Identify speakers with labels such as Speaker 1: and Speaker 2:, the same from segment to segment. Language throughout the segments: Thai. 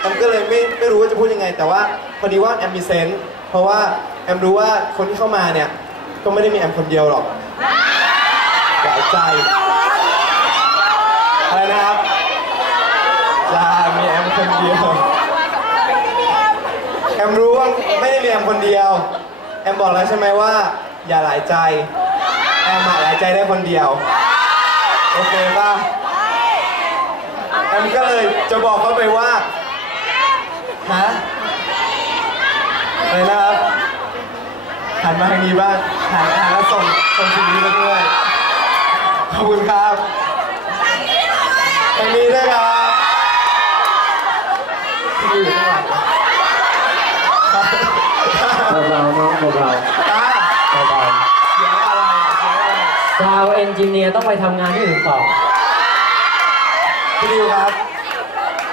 Speaker 1: แอมก็เลยไม่ไม่รู้ว่าจะพูดยังไง แต่ว่าพอดีว่าแอมมีเซนส์เพราะว่าแอมรู้ว่าคนที่เข้ามาเนี่ย ก็ไม่ได้มีแอมคนเดียวหรอกหลายใจอะไรนะครับลามีแอมคนเดียวแอมรู้ว่าไม่ได้มีแอมคนเดียว แอมบอกแล้วใช่ไหมว่า อย่าหลายใจ แอมอะหลายใจได้คนเดียว โอเคป่ะแอมก็เลยจะบอกเขาไปว่า ฮะอะไรนะครับหันมาทางนี้บ้างหันหันแล้วส่งส่งสิ่งนี้มาด้วยขอบคุณครับทางนี้ด้วยครับที่อยู่ข้างหลัง
Speaker 2: เบาๆน้องเบา
Speaker 1: ตา
Speaker 2: ๆเบา
Speaker 1: เสียงอะไรอะเสียงอะไร
Speaker 2: ๆซาวเอนจิเนียร์ต้องไปทำงานที่อื่นต่อ
Speaker 1: พี่ดิวครับ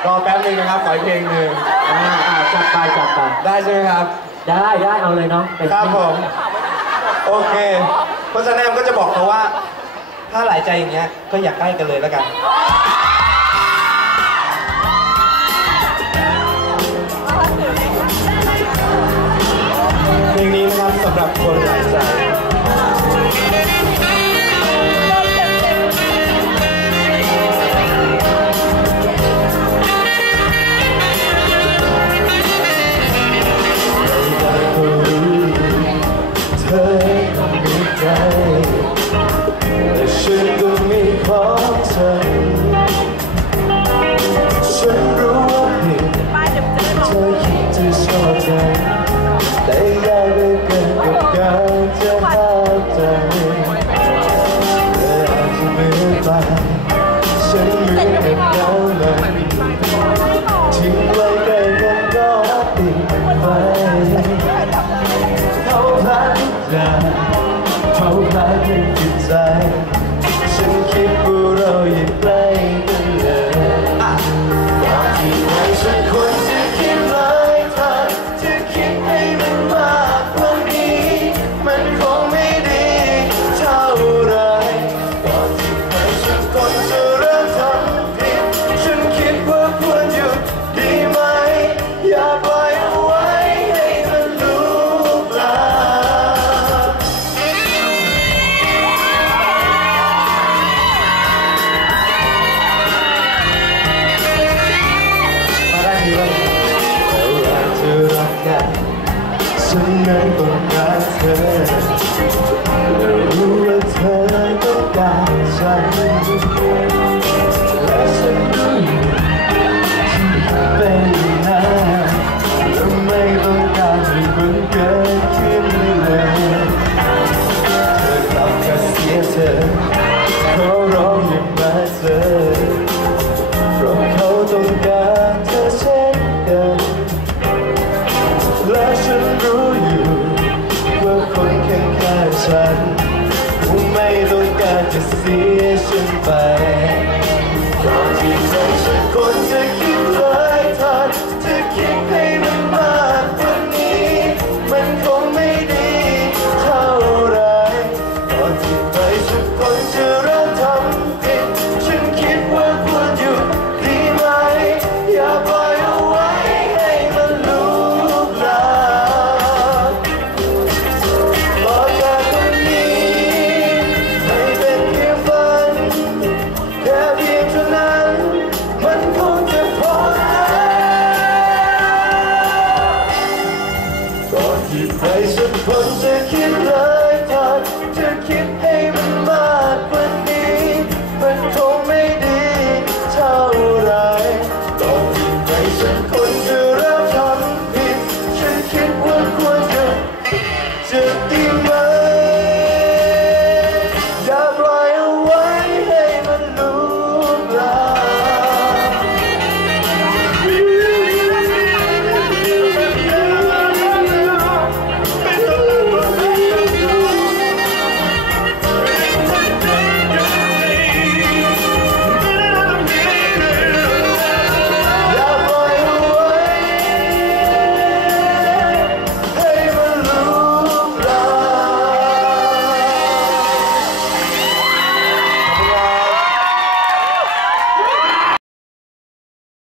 Speaker 1: รอแป๊บนึงนะครับขออีกเพลงหนึ่ง
Speaker 2: อ่าอ่าจัดไปจัดไป
Speaker 1: ได้ใช่ไหมครับ
Speaker 2: ได้ได้เอาเลยน้องเป็น
Speaker 1: ครับผม โอเค เพราะฉะนั้นแอมก็จะบอกเขาว่า ถ้าหลายใจอย่างเงี้ยก็อย่าใกล้กันเลยแล้วกัน เพลงนี้นะครับสำหรับคนหลายใจ I need your inside remember my friend 实在是